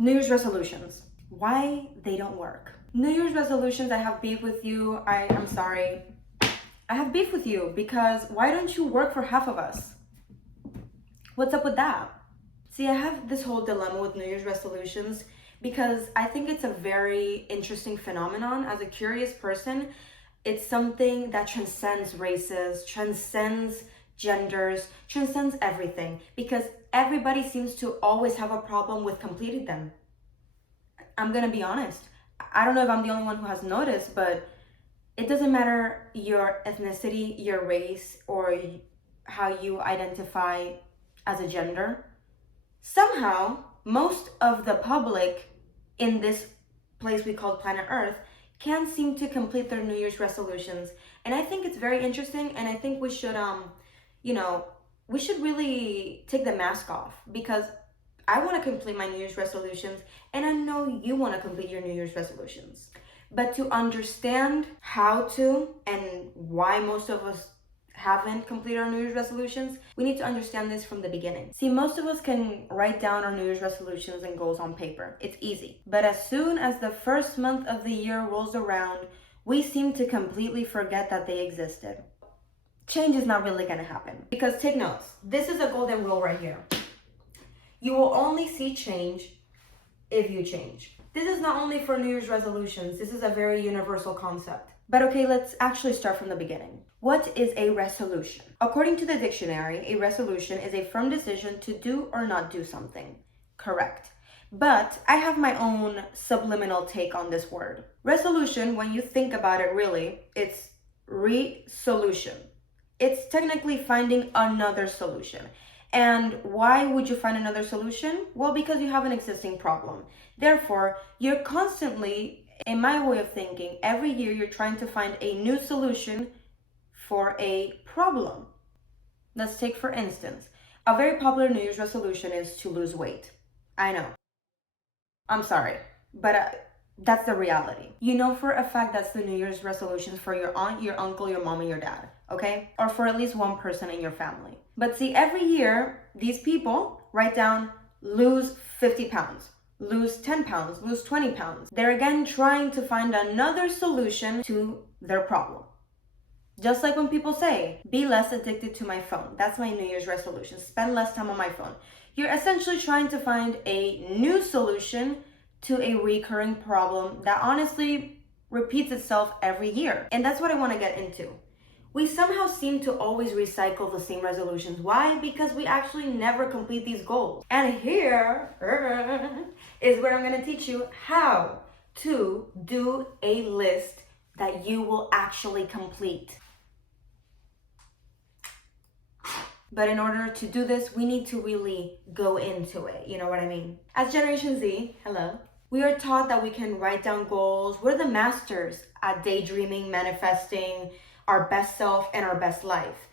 New Year's resolutions. Why they don't work. New Year's resolutions, I have beef with you. I'm sorry. I have beef with you because why don't you work for half of us? What's up with that? See, I have this whole dilemma with New Year's resolutions because I think it's a very interesting phenomenon. As a curious person, it's something that transcends races, transcends genders, transcends everything, because everybody seems to always have a problem with completing them. I'm gonna be honest. I don't know if I'm the only one who has noticed, but it doesn't matter your ethnicity, your race, or how you identify as a gender. Somehow, most of the public in this place we call planet Earth can't seem to complete their New Year's resolutions. And I think it's very interesting, and I think we should, we should really take the mask off, because I want to complete my New Year's resolutions, and I know you want to complete your New Year's resolutions. But to understand how to and why most of us haven't completed our New Year's resolutions, we need to understand this from the beginning. See, most of us can write down our New Year's resolutions and goals on paper. It's easy. But as soon as the first month of the year rolls around, we seem to completely forget that they existed. Change is not really gonna happen. Because take notes, this is a golden rule right here. You will only see change if you change. This is not only for New Year's resolutions, this is a very universal concept. But okay, let's actually start from the beginning. What is a resolution? According to the dictionary, a resolution is a firm decision to do or not do something. Correct. But I have my own subliminal take on this word. Resolution, when you think about it really, it's resolution. It's technically finding another solution. And why would you find another solution? Well, because you have an existing problem. Therefore, you're constantly, in my way of thinking, every year you're trying to find a new solution for a problem. Let's take, for instance, a very popular New Year's resolution is to lose weight. I know. I'm sorry, but that's the reality. You know for a fact that's the New Year's resolutions for your aunt, your uncle, your mom, and your dad, okay? Or for at least one person in your family. But see, every year, these people write down, lose 50 pounds, lose 10 pounds, lose 20 pounds. They're again trying to find another solution to their problem. Just like when people say, be less addicted to my phone. That's my New Year's resolution. Spend less time on my phone. You're essentially trying to find a new solution to a recurring problem that honestly repeats itself every year. And that's what I want to get into. We somehow seem to always recycle the same resolutions. Why? Because we actually never complete these goals. And here is where I'm going to teach you how to do a list that you will actually complete. But in order to do this, we need to really go into it. You know what I mean? As Generation Z, hello, we are taught that we can write down goals. We're the masters at daydreaming, manifesting our best self and our best life.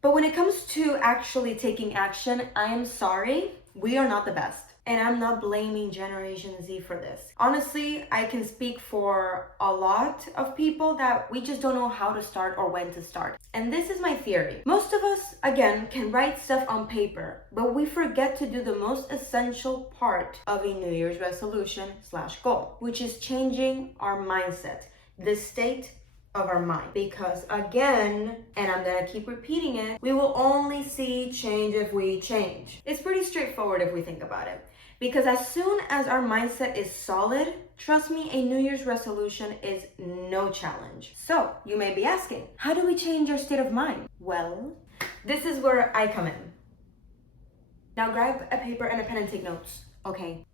But when it comes to actually taking action, I am sorry, we are not the best. And I'm not blaming Generation Z for this. Honestly, I can speak for a lot of people that we just don't know how to start or when to start. And this is my theory. Most of us, again, can write stuff on paper, but we forget to do the most essential part of a New Year's resolution / goal, which is changing our mindset, the state of our mind. Because again, and I'm gonna keep repeating it, we will only see change if we change. It's pretty straightforward if we think about it. Because as soon as our mindset is solid, trust me, a New Year's resolution is no challenge. So you may be asking, how do we change our state of mind? Well, this is where I come in. Now grab a paper and a pen and take notes, okay?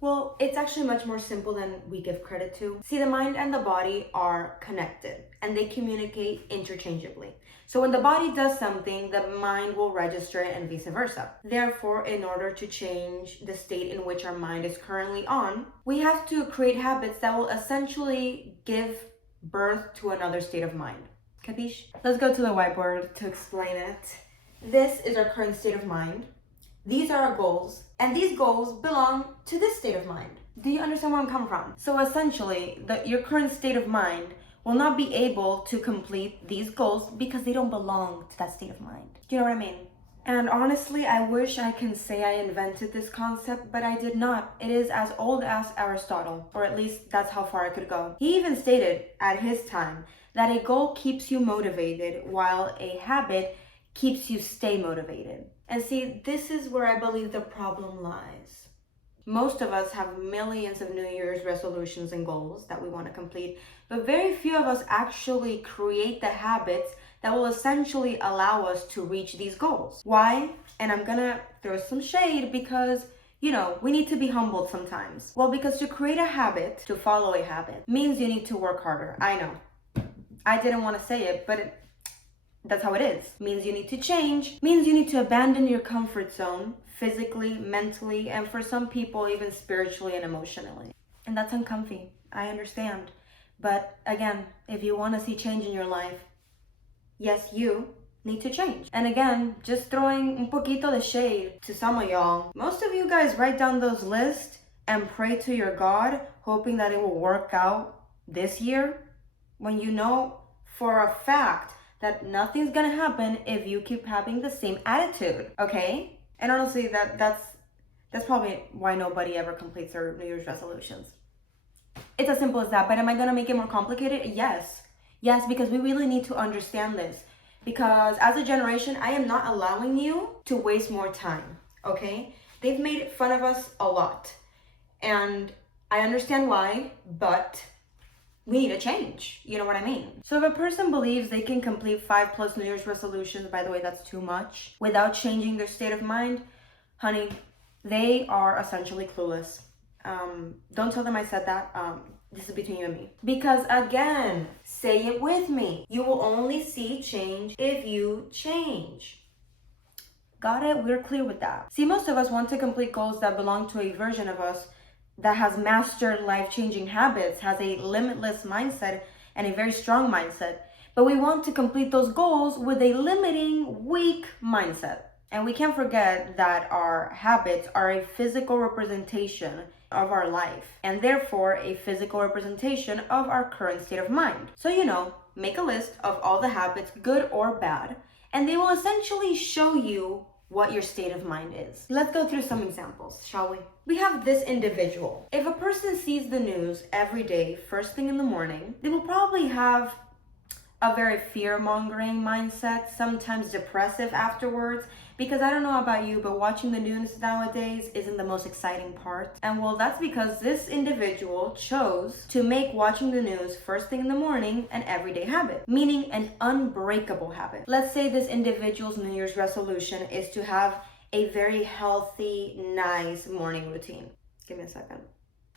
Well, it's actually much more simple than we give credit to. See, the mind and the body are connected and they communicate interchangeably. So when the body does something, the mind will register it and vice versa. Therefore, in order to change the state in which our mind is currently on, we have to create habits that will essentially give birth to another state of mind. Capiche? Let's go to the whiteboard to explain it. This is our current state of mind. These are our goals, and these goals belong to this state of mind. Do you understand where I'm coming from? So essentially, your current state of mind will not be able to complete these goals because they don't belong to that state of mind. Do you know what I mean? And honestly, I wish I can say I invented this concept, but I did not. It is as old as Aristotle, or at least that's how far I could go. He even stated at his time that a goal keeps you motivated while a habit keeps you stay motivated. And see, this is where I believe the problem lies. Most of us have millions of New Year's resolutions and goals that we want to complete, but very few of us actually create the habits that will essentially allow us to reach these goals. Why? And I'm gonna throw some shade because, we need to be humbled sometimes. Well, because to create a habit, to follow a habit, means you need to work harder. I know. I didn't want to say it, but that's how it is. Means you need to change, means you need to abandon your comfort zone, physically, mentally, and for some people, even spiritually and emotionally. And that's uncomfy. I understand. But again, if you want to see change in your life, yes, you need to change. And again, just throwing un poquito de shade to some of y'all. Most of you guys write down those lists and pray to your God, hoping that it will work out this year, when you know for a fact that nothing's gonna happen if you keep having the same attitude, okay? And honestly, that's probably why nobody ever completes their New Year's resolutions. It's as simple as that. But am I gonna make it more complicated? Yes, because we really need to understand this. Because as a generation, I am not allowing you to waste more time, okay? They've made fun of us a lot. And I understand why, but we need a change. You know what I mean? So if a person believes they can complete 5+ New Year's resolutions, by the way, that's too much, without changing their state of mind, honey, they are essentially clueless. Don't tell them I said that. This is between you and me. Because again, say it with me. You will only see change if you change. Got it? We're clear with that. See, most of us want to complete goals that belong to a version of us that has mastered life-changing habits, has a limitless mindset, and a very strong mindset. But we want to complete those goals with a limiting, weak mindset. And we can't forget that our habits are a physical representation of our life, and therefore a physical representation of our current state of mind. So, make a list of all the habits, good or bad, and they will essentially show you what your state of mind is. Let's go through some examples, shall we? We have this individual. If a person sees the news every day, first thing in the morning, they will probably have a very fear-mongering mindset, sometimes depressive afterwards, because I don't know about you, but watching the news nowadays isn't the most exciting part. And well, that's because this individual chose to make watching the news first thing in the morning an everyday habit, meaning an unbreakable habit. Let's say this individual's New Year's resolution is to have a very healthy, nice morning routine. Give me a second.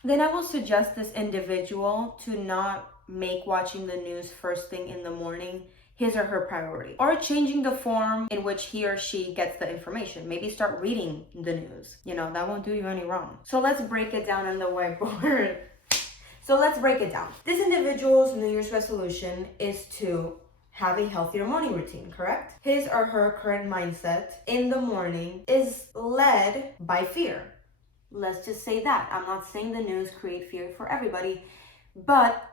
Then I will suggest this individual to not make watching the news first thing in the morning his or her priority, or changing the form in which he or she gets the information. Maybe start reading the news. That won't do you any wrong. So let's break it down on the whiteboard. This individual's New Year's resolution is to have a healthier morning routine, correct? His or her current mindset in the morning is led by fear. Let's just say that. I'm not saying the news create fear for everybody, but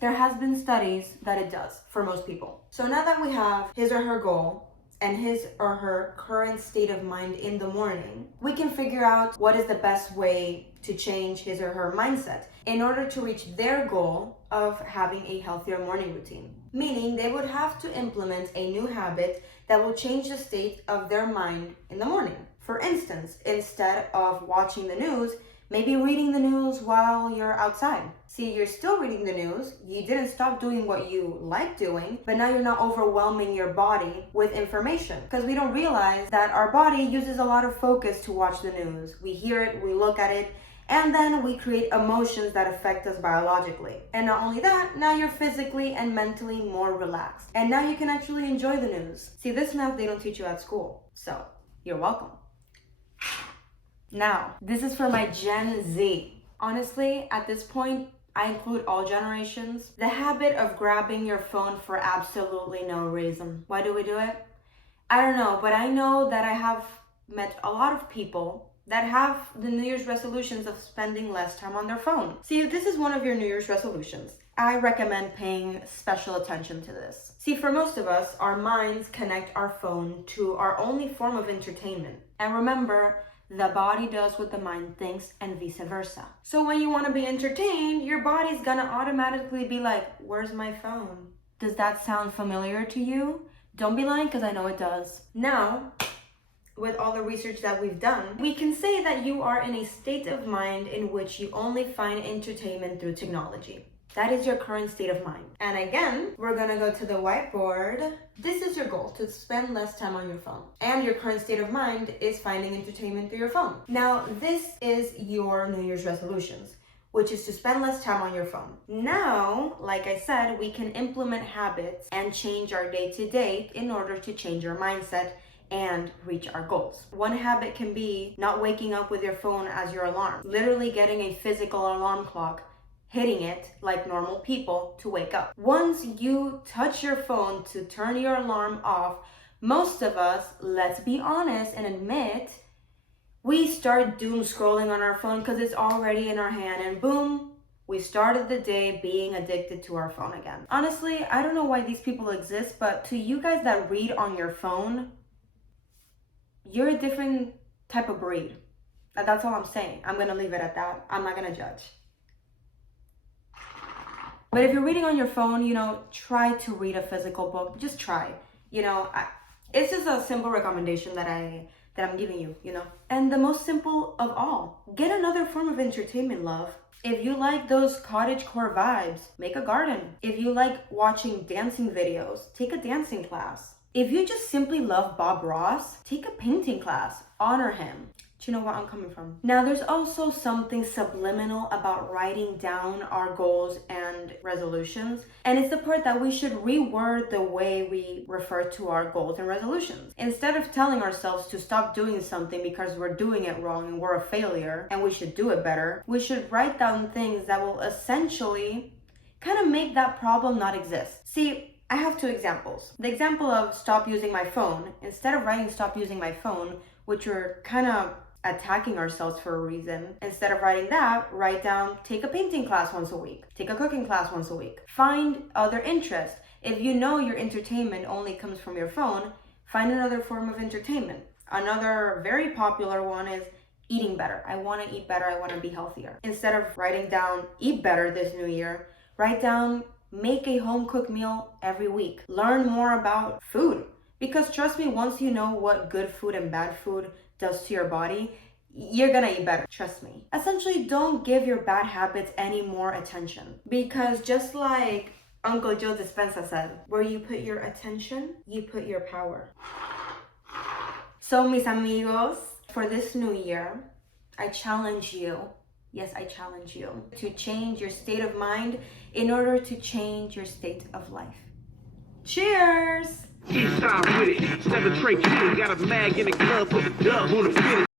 there has been studies that it does for most people. So now that we have his or her goal and his or her current state of mind in the morning, we can figure out what is the best way to change his or her mindset in order to reach their goal of having a healthier morning routine. Meaning they would have to implement a new habit that will change the state of their mind in the morning. For instance, instead of watching the news, maybe reading the news while you're outside. See, you're still reading the news. You didn't stop doing what you like doing, but now you're not overwhelming your body with information. Because we don't realize that our body uses a lot of focus to watch the news. We hear it, we look at it, and then we create emotions that affect us biologically. And not only that, now you're physically and mentally more relaxed. And now you can actually enjoy the news. See, this math they don't teach you at school. So, you're welcome. Now, this is for my Gen Z. Honestly, at this point, I include all generations. The habit of grabbing your phone for absolutely no reason. Why do we do it? I don't know, but I know that I have met a lot of people that have the New Year's resolutions of spending less time on their phone. See, if this is one of your New Year's resolutions, I recommend paying special attention to this. See, for most of us, our minds connect our phone to our only form of entertainment. And remember, the body does what the mind thinks and vice versa. So when you want to be entertained, your body's gonna automatically be like, where's my phone? Does that sound familiar to you? Don't be lying, because I know it does. Now, with all the research that we've done, we can say that you are in a state of mind in which you only find entertainment through technology. That is your current state of mind. And again, we're gonna go to the whiteboard. This is your goal, to spend less time on your phone. And your current state of mind is finding entertainment through your phone. Now, this is your New Year's resolutions, which is to spend less time on your phone. Now, like I said, we can implement habits and change our day-to-day in order to change our mindset and reach our goals. One habit can be not waking up with your phone as your alarm, literally getting a physical alarm clock, hitting it like normal people to wake up. Once you touch your phone to turn your alarm off, most of us, let's be honest and admit, we start doom scrolling on our phone because it's already in our hand, and boom, we started the day being addicted to our phone again. Honestly, I don't know why these people exist, but to you guys that read on your phone, you're a different type of breed. That's all I'm saying. I'm gonna leave it at that. I'm not gonna judge. But if you're reading on your phone, try to read a physical book. Just try. It's just a simple recommendation that I'm giving you, And the most simple of all, get another form of entertainment, love. If you like those cottagecore vibes, make a garden. If you like watching dancing videos, take a dancing class. If you just simply love Bob Ross, take a painting class. Honor him. Do you know where I'm coming from? Now, there's also something subliminal about writing down our goals and resolutions. And it's the part that we should reword the way we refer to our goals and resolutions. Instead of telling ourselves to stop doing something because we're doing it wrong and we're a failure and we should do it better, we should write down things that will essentially kind of make that problem not exist. See, I have two examples. The example of stop using my phone, instead of writing stop using my phone, which we're kind of attacking ourselves for a reason, instead of writing that, write down take a painting class once a week, take a cooking class once a week. Find other interests. If you know your entertainment only comes from your phone, find another form of entertainment. Another very popular one is eating better. I want to eat better. I want to be healthier. Instead of writing down eat better this new year, write down make a home-cooked meal every week. Learn more about food. Because trust me, once you know what good food and bad food does to your body, you're gonna eat better. Trust me. Essentially, don't give your bad habits any more attention. Because just like Uncle Joe Dispenza said, where you put your attention, you put your power. So, mis amigos, for this new year, I challenge you, yes, I challenge you, to change your state of mind in order to change your state of life. Cheers! East side with it, 7 tray kid, got a mag in the glove, put the dub on the finish.